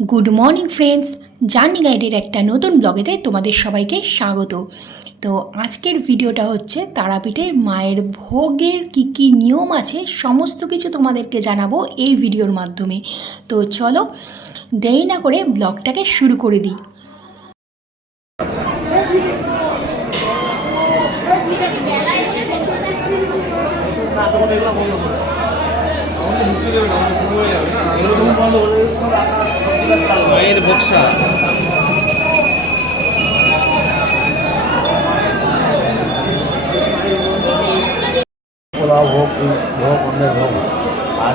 Good morning friends, journey গাইডের একটা নতুন ব্লগেতে তোমাদের সবাইকে স্বাগত। তো আজকের ভিডিওটা হচ্ছে তারাপীঠের মায়ের ভোগের কী নিয়ম আছে সমস্ত কিছু তোমাদেরকে জানাবো এই ভিডিওর মাধ্যমে। তো চলো দেরি না করে ব্লগটাকে শুরু করে দিই। মায়ের ভোক্সা পোলাও ভোগ ভোগ অন্যের ভোগ। আর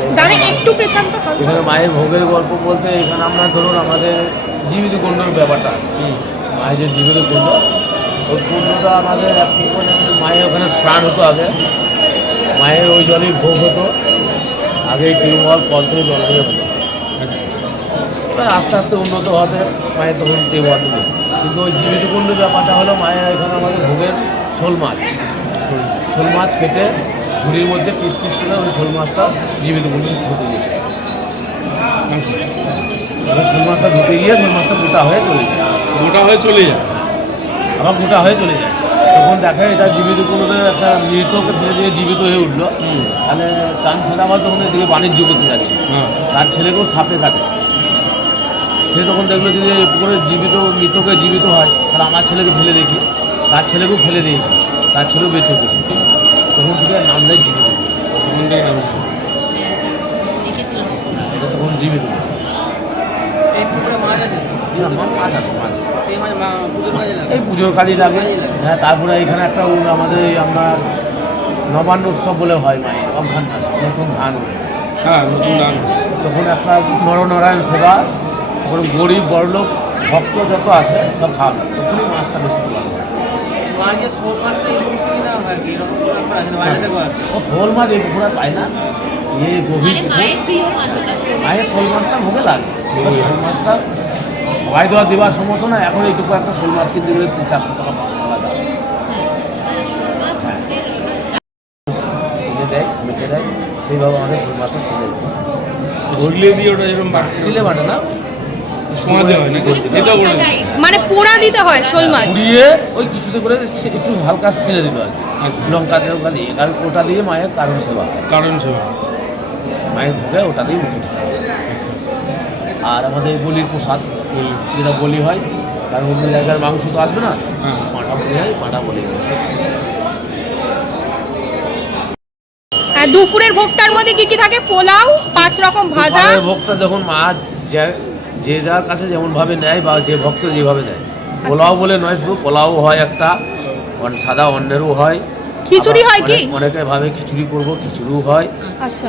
একটু পেছান তো এখানে মায়ের ভোগের গল্প বলতে এখানে আমরা ধরুন আমাদের জীবিত কুণ্ডর ব্যাপারটা আছে। মায়ের যে জীবিত কুণ্ড, ওই কুণ্ডটা আমাদের মায়ের ওখানে স্নান হতো আগে, মায়ের ওই জলেই ভোগ হতো আগে টিউবওয়েল কল থেকে জল দিয়ে হতো। এবার আস্তে আস্তে উন্নত হতে মায়ের তখন টিউবওয়েল দিত, কিন্তু ওই জীবিত কুণ্ডের ব্যাপারটা হলো মায়ের এখানে আমাদের ভোগের শোল মাছ খেতে ঝুড়ির মধ্যে পিস করে ওই শোল মাছটা জীবিত কুণ্ডে ধুতে দিয়েছে। শোল মাছটা ধুতে গিয়ে শোল মাছটা গোটা হয়ে চলে যায়, আবার গোটা হয়ে চলে যায়। তখন দেখে এটা জীবিত কুণ্ডে একটা মৃতকে ধীরে ধীরে জীবিত হয়ে উঠলো, তাহলে চান ছেলে আবার তখন এদিকে বাণিজ্য করতে যাচ্ছে, তার ছেলেকেও সাপে কাটে। সে তখন দেখলো যদি এই পুকুরে মৃতকে জীবিত হয় তাহলে আমার ছেলেকে ফেলে দেখি, তার ছেলেকেও ফেলে দিয়েছি, তার ছেলেও বেঁচে উঠেছে। তখন থেকে নাম দেয় জীবিত, এটা তখন জীবিত। এই পুকুরে মাছ আছে, মাছ আছে, মাছ সেই মাছ পুজোর কাজে লাগে। এই পুজোর কাজে লাগে। হ্যাঁ, তারপরে এখানে একটা আমাদের আপনার নবান্ন উৎসব বলে হয় মায়ের অঘ্রাণ মাসে, নতুন ধান ওঠে। হ্যাঁ, নতুন ধান। তখন একটা নরনারায়ণ সেবা, তখন গরিব বড়লোক ভক্ত যত আসে সব খাওয়াবে, তখনই মাছটা বেশি তোলা হয়। মাঝে শোল মাছটা এরকম থেকে নেওয়া হয়, এরকম করে ব্যাপার আছে না, বাইরে থেকে হয়। ও শোল মাছ এই পুকুরে পায় না, এই গভীর মায়ের শোল মাছটা ভোগে লাগে। শোল মাছটা সবাই দেওয়া দেওয়ার সমর্থ না, এখন এইটুকু একটা শোল মাছ কিনতে গেলে 400 টাকা 500 টাকা দাম। সিলে দেয়, মেখে দেয়, সেইভাবে আমাদের শোল মাছটা সিলে দেয়। ঘুরলে দিয়ে ওটা যেরকম সিলে বাটে না, সময় দেওয়া হয় না, এটাও বলে মানে পোড়া দিতে হয় শোল মাছ। পুড়িয়ে ওই কিছুতে করে একটু হালকা সিলে দিল আর কি, আচ্ছা। লঙ্কা দিয়ে, কারণ ওটা দিয়ে মায়ের কারণ সেবা, কারণ সেবা। মায়ের ভোগে ওটা দিয়ে মুখে দিতে হবে। আর আমাদের বলির প্রসাদ, যেটা বলি হয়, কারণ অন্য জায়গার মাংস তো আসবে না, হ্যাঁ। পাঁঠা বলি হয়, পাঁঠা বলি হয়। দুপুরের ভোগটার মধ্যে কি থাকে? পোলাও, 5 রকম ভাজা। দুপুরের ভোগটা যখন মা যে যার কাছে যেমনভাবে নেয় বা যে ভক্ত যেভাবে নেয়, পোলাও বলে নয়, শুধু পোলাও হয় একটা, সাদা অন্নেরও হয়, খিচুড়ি হয় কি? অনেকে ভাবে খিচুড়ি করবো, খিচুড়িও হয়। আচ্ছা,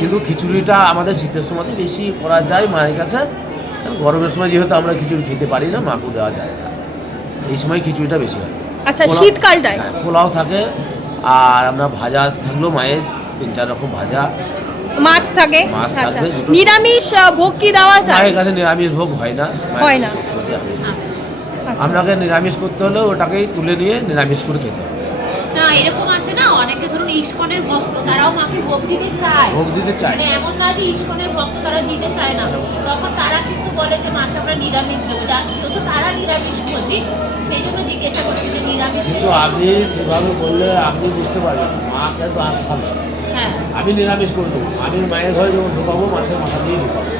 কিন্তু খিচুড়িটা আমাদের শীতের সময় বেশি করা যায় মায়ের কাছে, কারণ গরমের সময় যেহেতু আমরা খিচুড়ি খেতে পারি না, মাকেও দেওয়া যায় না, এই সময় খিচুড়িটা বেশি হয়। আচ্ছা, শীতকালটায় পোলাও থাকে, আর আমরা ভাজা থাকলেও মায়ের 3-4 রকম ভাজা, মাছ থাকে। মাছ আচ্ছা, থাকবে, দুটো। নিরামিষ ভোগ কি দেওয়া যায়? মায়ের কাছে নিরামিষ ভোগ হয় না, হয় না। সবসময় নিরামিষ ভোগ। আচ্ছা। আপনাকে নিরামিষ করতে হলে ওটাকেই তুলে নিয়ে নিরামিষ করে খেতে হবে। না, এরকম আছে না, অনেকে ধরুন ইস্কনের ভক্ত, তারাও মাকে ভোগ দিতে চায়, ভোগ দিতে চায়, মানে এমন না যে ইস্কনের ভক্ত তারা দিতে চায় না, তখন তারা কিন্তু বলে যে মাকে আমরা নিরামিষ দেবো, যেহেতু তারা নিরামিষ ভোজি, সেই জন্য জিজ্ঞাসা করছি যে নিরামিষ। কিন্তু আপনি সেভাবে বললে আপনি বুঝতে পারবেন, মাকে তো আজ খাবে, হ্যাঁ, আমি নিরামিষ করে দেবো। আমি মায়ের ঘরে যখন ঢোকাবো, মাছের মাথা দিয়ে ঢোকাবো,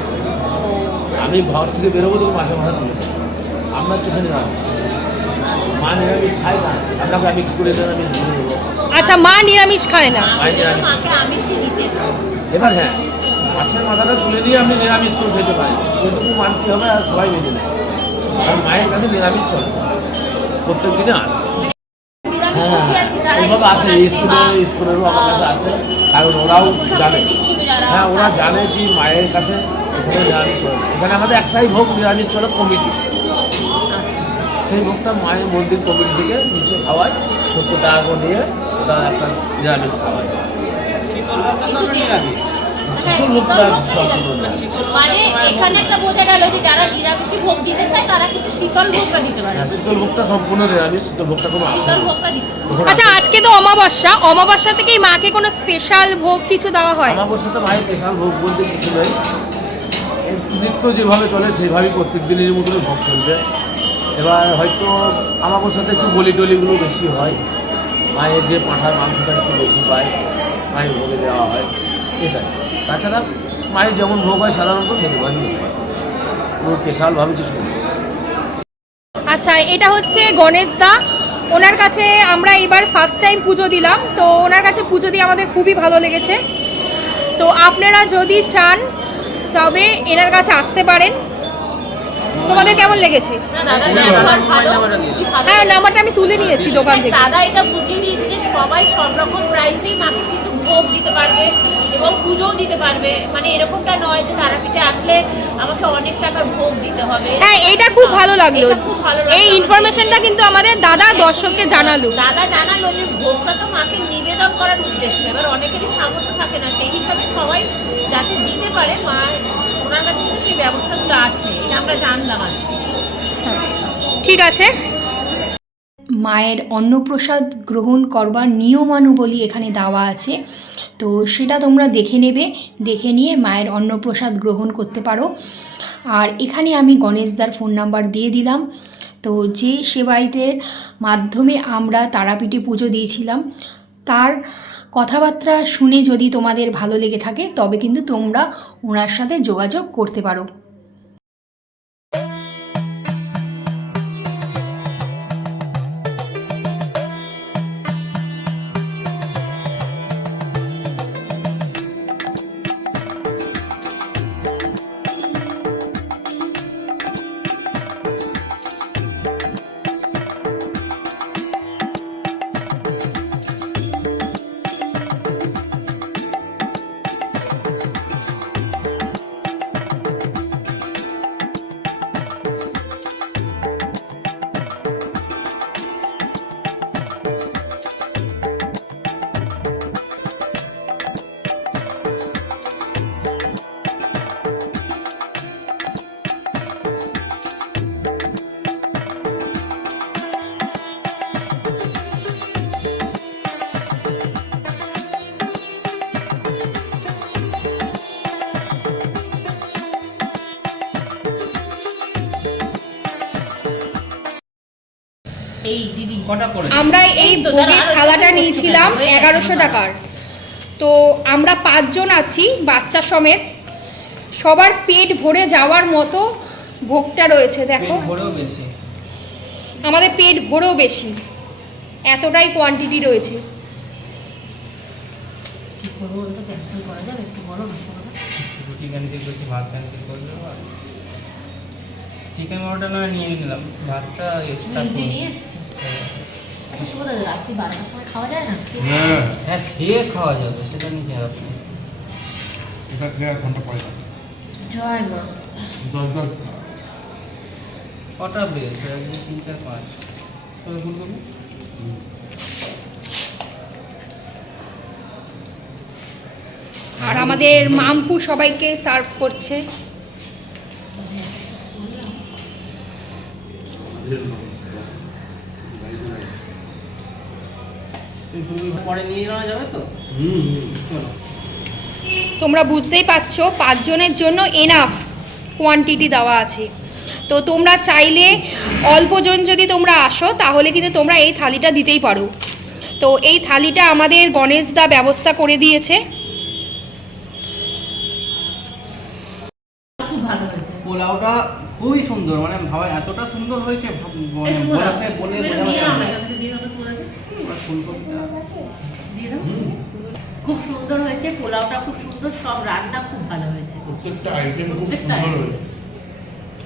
আমি ঘর থেকে বেরোবো তখন মাছের মাথা তুলে দেবো, আপনার চোখে নিরামিষ। মা নিরামিষ খায় না, আপনাকে আমি কী করে নিরামিষ দিয়ে দেবো? আচ্ছা, মা নিরামিষ খায় না। মায়ের নিরামিষ। মাকে আমিষই দিতে হয়। এবার হ্যাঁ, মাছের মাথাটা তুলে দিয়ে আপনি নিরামিষ করে খেতে পারেন, এটুকু মানতে হবে, আর সবাই মেনে নেয়। আর মায়ের কাছে নিরামিষ চলে, প্রত্যেক দিনে আসে। নিরামিষ ভোগী আছে যারা এইভাবে আসে, ইস্কন আছে বা স্কুলেরও আমার কাছে আসে, কারণ ওরাও জানে। দীক্ষিত যারা, হ্যাঁ, ওরা জানে কি মায়ের কাছে এখানে নিরামিষ করে। এখানে আমাদের একটাই ভোগ নিরামিষ করে কমিটি, সেই ভোগটা মায়ের মন্দির কমিটি থেকে নিচে খাওয়ায়, 70 টাকা করে দিয়ে ওটা একটা নিরামিষ খাওয়ায়। কিন্তু নিরামিষ হ্যাঁ, শীতল ভোগটা শীতল ভোগ সম্পূর্ণ দিতে নিরামিষ। মানে এখানে একটা বোঝা গেল যে যারা নিরামিষী ভোগ দিতে চায় তারা কিন্তু শীতল ভোগটা দিতে পারে, হ্যাঁ, শীতল ভোগটা সম্পূর্ণ নিরামিষ, শীতল ভোগটা কোনো আসে শীতল না। ভোগটা দিতে পারে। তখন আচ্ছা, আজকে তো অমাবস্যা থেকে মাকে কোনো স্পেশাল ভোগ কিছু দেওয়া হয়? আমার সাথে মায়ের স্পেশাল ভোগ বলতে কিছু নেই, এই নিত্য যেভাবে চলে সেইভাবেই প্রত্যেক দিনের মতনই ভোগ চলবে। এবার হয়তো আমাদের সাথে একটু বলি টলিগুলো বেশি হয়, মায়ের যে পাঁঠার মাংসটা একটু বেশি পায়, মায়ের ভোগে দেওয়া হয় এটাই। তাছাড়া মায়ের যেমন ভোগ হয় সাধারণত সেরকমই ভোগ হয়, কোনো স্পেশালভাবে কিছু নেই। আচ্ছা, এটা হচ্ছে গণেশ দা, ওনার কাছে আমরা এবার ফার্স্ট টাইম পুজো দিলাম, তো ওনার কাছে পুজো দিয়ে আমাদের খুবই ভালো লেগেছে। তো আপনারা যদি চান তবে এনার কাছে আসতে পারেন। তোমাদের কেমন লেগেছে? না দাদা ব্যবহার ভালো, খুবই ভালো। হ্যাঁ, নাম্বারটা আমি তুলে নিয়েছি দোকান থেকে। দাদা এটা বুঝিয়ে দিয়েছে যে সবাই সব রকম প্রাইসেই মাকে কিন্তু ভোগ দিতে পারবে এবং পুজোও দিতে পারবে। মানে এরকমটা নয় যে তারাপীঠে আসলে আমাকে অনেক টাকার ভোগ দিতে হবে। হ্যাঁ, এটা খুব ভালো লাগলো। এটা খুব ভালো লাগলো। এই ইনফরমেশনটা কিন্তু আমাদের দাদা দর্শককে জানালো। দাদা জানালো যে ভোগটা তো মাকে নিবেদন করার উদ্দেশ্যে, এবার অনেকেরই সামর্থ্য থাকে না, সেই হিসাবে সবাই যাতে দিতে পারে মা ওনার কাছে কিন্তু সেই ব্যবস্থাগুলো আছে, এটা আমরা জানলাম আজকে। ঠিক আছে। মায়ের অন্নপ্রসাদ গ্রহণ করবার নিয়মানুবলী এখানে দেওয়া আছে, তো সেটা তোমরা দেখে নেবে, দেখে নিয়ে মায়ের অন্নপ্রসাদ গ্রহণ করতে পারো। আর এখানে আমি গণেশদার ফোন নাম্বার দিয়ে দিলাম। তো যে সেবায়িতের মাধ্যমে আমরা তারাপীঠে পুজো দিয়েছিলাম তার কথাবার্তা শুনে যদি তোমাদের ভালো লেগে থাকে তবে কিন্তু তোমরা ওনার সাথে যোগাযোগ করতে পারো। এই দিদি আমরা এই ভোগের থালাটা নিয়েছিলাম 1100 টাকার। তো আমরা 5 জন আছি বাচ্চা সমেত, সবার পেট ভরে যাওয়ার মতো ভোগটা রয়েছে। দেখো আমাদের পেট ভরেও বেশি, এতটাই কোয়ান্টিটি রয়েছে। ক্যান্সেল করা যাবে, একটু বলো না। রুটি ক্যান্সেল করছি, ভাত ক্যান্সেল করে দেবো, আর চিকেন মোমোটা না নিয়ে নিলাম, ভাতটা এক্সট্রা নিয়ে এসছি। আচ্ছা শুভ দাদা, রাত্রি 12টার সময় খাওয়া যায় না? হ্যাঁ সে খাওয়া যাবে, সেটা নিয়ে আপনি এটা খেয়ে 1 ঘন্টা পরে জয় মা। কটা বেশ 1 2 3 4 5 তবে ফুলকপি আর আমাদের মাম্পু সবাইকে সার্ভ করছে। পরে নিয়ে নেওয়া যাবে তো? চলো। তোমরা বুঝতেই পারছো 5 জনের জন্য এনাফ কোয়ান্টিটি দেওয়া আছে। তো তোমরা চাইলে অল্প জন যদি তোমরা আসো তাহলে কিন্তু তোমরা এই থালিটা দিতেই পারো। তো এই থালিটা আমাদের গণেশদা ব্যবস্থা করে দিয়েছে। খুব ভালো হয়েছে। পোলাওটা খুবই সুন্দর, মানে ভাবা এতটা সুন্দর হয়েছে বলাতে বলে বোঝানো যাবে না। ফুলকপিটা খুব সুন্দর হয়েছে, পোলাওটা খুব সুন্দর, সব রান্না খুব ভালো হয়েছে। প্রত্যেকটা আইটেম খুব সুন্দর হয়েছে।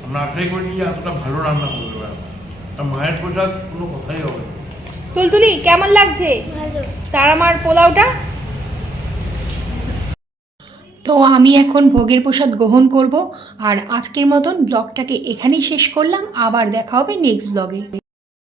আমরা আশাই করিনি যে এতটা ভালো রান্না করবে। আর মায়ের প্রসাদ কোনো কথাই হবে না। তুলতুলি কেমন লাগছে তার আমার পোলাওটা? তো আমি এখন ভোগের প্রসাদ গ্রহণ করব। আর আজকের মতন ব্লগটাকে এখানেই শেষ করলাম, আবার দেখা হবে নেক্সট ব্লগে।